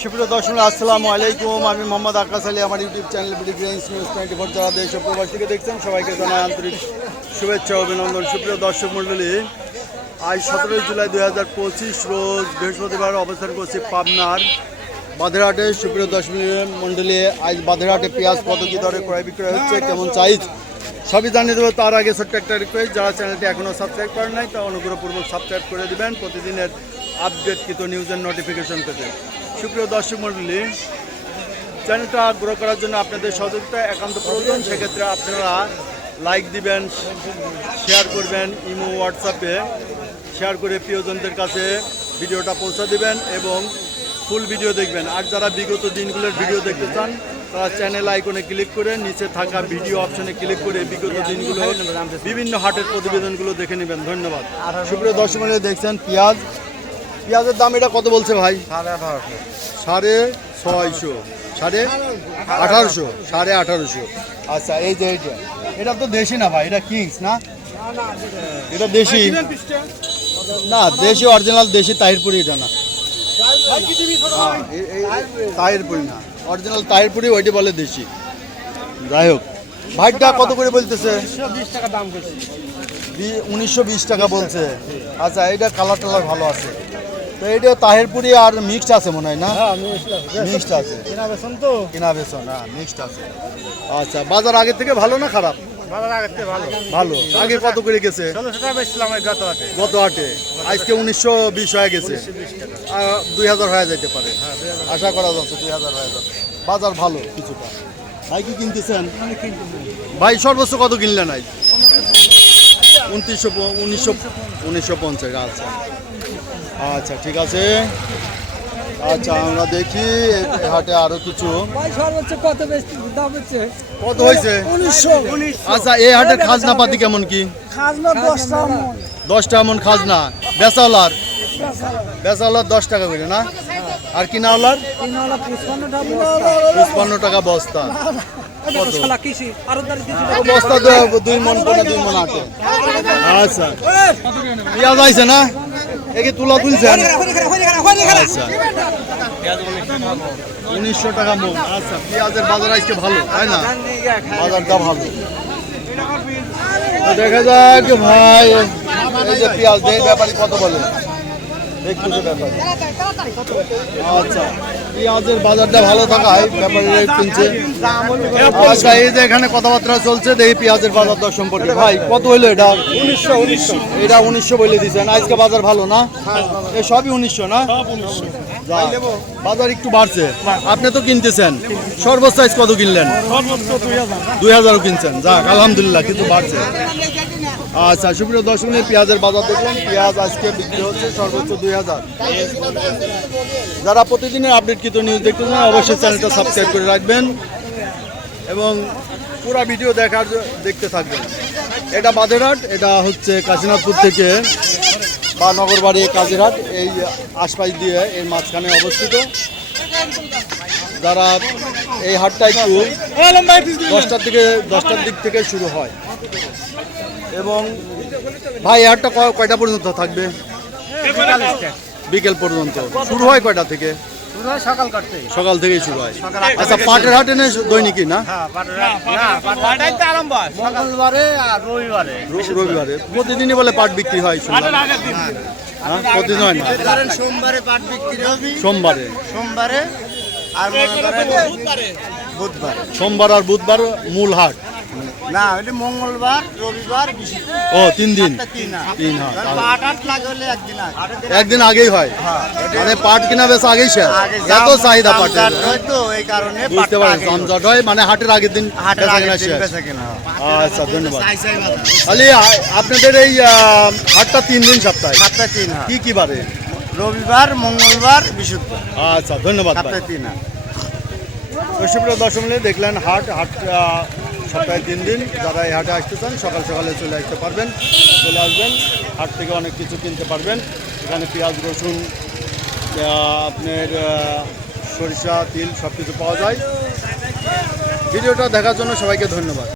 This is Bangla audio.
সুপ্রিয় দর্শক আসসালামু আলাইকুম। আমি মোহাম্মদ আকাশ আলী। আমার ইউটিউব চ্যানেল বিডিগ্রেন্স নিউজ 24 যারা দেশ ও প্রবাস থেকে দেখছেন সবাইকে জানাই আন্তরিক শুভেচ্ছা অভিনন্দন। সুপ্রিয় দর্শক মণ্ডলী, আজ 17 জুলাই 2025 রোজ বৃহস্পতিবার অবস্থান করছি পাবনার বাধেরহাটে। সুপ্রিয় দর্শক মণ্ডলী, আজ বাধেরহাটে পেঁয়াজ কত কী দরে ক্রয় বিক্রয় হচ্ছে, কেমন সাইজ সবই জানিয়ে দেবো। তার আগে ছোট্ট একটা রিকোয়েস্ট, যারা চ্যানেলটি এখনও সাবস্ক্রাইব করেন নাই তা অনুগ্রহপূর্বক সাবস্ক্রাইব করে দেবেন প্রতিদিনের আপডেটকৃত নিউজের নোটিফিকেশন পেতে। সুপ্রিয় দর্শক মণ্ডলী, চ্যানেলটা গ্রো করার জন্য আপনাদের সহযোগিতা একান্ত প্রয়োজন। সেক্ষেত্রে আপনারা লাইক দিবেন, শেয়ার করবেন, ইমো হোয়াটসঅ্যাপে শেয়ার করে প্রিয়জনদের কাছে ভিডিওটা পৌঁছে দিবেন এবং ফুল ভিডিও দেখবেন। আর যারা বিগত দিনগুলোর ভিডিও দেখতে চান তারা চ্যানেল আইকনে ক্লিক করে নিচে থাকা ভিডিও অপশনে ক্লিক করে বিগত দিনগুলো বিভিন্ন হাটের প্রতিবেদনগুলো দেখে নেবেন। ধন্যবাদ। সুপ্রিয় দর্শক মণ্ডলী, দেখছেন পেঁয়াজের দাম এটা কত বলছে ভাই? 1850, 1850, 1850। আচ্ছা, এই যে এটা তো দেশি না ভাই, এটা কিংস না? এটা দেশি না, দেশি অরিজিনাল দেশি তাহিরপুরি এটা না, তাহিরপুরি না, অরিজিনাল তাহিরপুরি ওইটি বলে দেশি। যাই হোক, ভাইটা কত করে বলতেছে? 1920 টাকা দাম বলছে। 1920 টাকা বলছে। আচ্ছা, এটা কালার টালার ভালো আছে তো। এটা তাহিরপুরি আর মিক্সড আছে মনে হয় না? মিক্সড আছে, কিনা বেসন, হ্যাঁ মিক্সড আছে। আচ্ছা, বাজার আগে থেকে ভালো না খারাপ? ভালো। আগে কত করে গেছে? 1600 টাকা বেচছিলাম গত হাটে। আজকে 1920 হয়ে গেছে, 2000 হয়ে যেতে পারে, আশা করা যাচ্ছে 2000 হয়ে যাবে। বাজার ভালো কিছুটা। ভাই কি কিনতেছেন? ভাই সর্বোচ্চ কত কিনলেন আজ? 1950। আচ্ছা আচ্ছা, ঠিক আছে। আচ্ছা, আমরা দেখি হাটে আরো কিছু কত হয়েছে। 1900। আচ্ছা, এই হাটের খাজনা পাতি কেমন কি? খাজনা 10 টাকা মন খাজনা। বেচাওয়ালার 10 টাকা করে না? আর কিনাওয়ালার 55 টাকা বস্তা। বস্তা 2 মন 2 মন আটে। আচ্ছা, পেঁয়াজ আইছে না? একে তুলা তুলছেন? আচ্ছা, 1900 টাকা মন। আচ্ছা, পেঁয়াজের বাজার আজকে ভালো, তাই না? বাজারটা ভালো। দেখা যাক ভাই, এই যে পেঁয়াজ এই ব্যাপারে কত বলে একটু ব্যাপারে। আচ্ছা, পেঁয়াজের বাজারটা ভালো থাকায় ব্যাপারে কিনছে। আচ্ছা, এই যে এখানে কথাবার্তা চলছে, দেখি পেঁয়াজের বাজার দর সম্পর্কে। ভাই কত হইলো এটা? 1900। এটা 1900 বলে দিচ্ছেন। আজকে বাজার ভালো না? এই সবই 1900 না? বাজার একটু বাড়ছে। আপনি তো কিনতেছেন, সর্বোচ্চ আজ কত কিনলেন? 2000 কিনছেন। যাক, আলহামদুলিল্লাহ, কিন্তু বাড়ছে। আচ্ছা, সুপ্রিয় দর্শক, পেঁয়াজের বাজার দেখলেন। পেঁয়াজ আজকে বিক্রি হচ্ছে সর্বোচ্চ 2000। যারা প্রতিদিনের আপডেটকৃত নিউজ দেখতে চান অবশ্যই চ্যানেলটা সাবস্ক্রাইব করে রাখবেন এবং পুরো ভিডিও দেখতে থাকবেন। এটা বাধেরহাট, এটা হচ্ছে কাশীনাথপুর থেকে বা নগরবাড়ি কাজিরহাট, এই আশপাশ দিয়ে এর মাঝখানে অবস্থিত। যারা এই হাটটা একটু 10টার দিক থেকে শুরু হয় এবং ভাই এই হাটটা কয়টা পর্যন্ত থাকবে? বিকেল পর্যন্ত। শুরু হয় কয়টা থেকে? সকাল থেকেই শুরু হয়। আচ্ছা, পাটের হাটে না দৈনিকই না? রবিবারে প্রতিদিনই বলে পাট বিক্রি হয়। প্রতিদিন হয় না? সোমবারে সোমবার আর বুধবার মূল হাট না, ওইটা মঙ্গলবার, রবিবার, ও 3 দিন। 3 হাট। একদিন আগেই হয়, মানে পাট কিনা বেশ আগেই শেষ। এত চাহিদা পাটের, বুঝতে পারেন, জমজট হয়, মানে হাটের আগের দিন শেষ। আচ্ছা, ধন্যবাদ। খালি আপনাদের এই হাটটা 3 দিন সপ্তাহে? সপ্তাহে 3 হাট। কি বারে? রবিবার, মঙ্গলবার, বৃহস্পতিবার। আচ্ছা, ধন্যবাদ। সপ্তাহে 3 হাট। সুপ্রিয় দর্শক দেখলেন হাট সপ্তাহে 3 দিন। যারা এই হাটে আসতে চান সকালে চলে আসতে পারবেন, চলে আসবেন। হাট থেকে অনেক কিছু কিনতে পারবেন। এখানে পেঁয়াজ, রসুন, আপনার সরিষা, তিল সব কিছু পাওয়া যায়। ভিডিওটা দেখার জন্য সবাইকে ধন্যবাদ।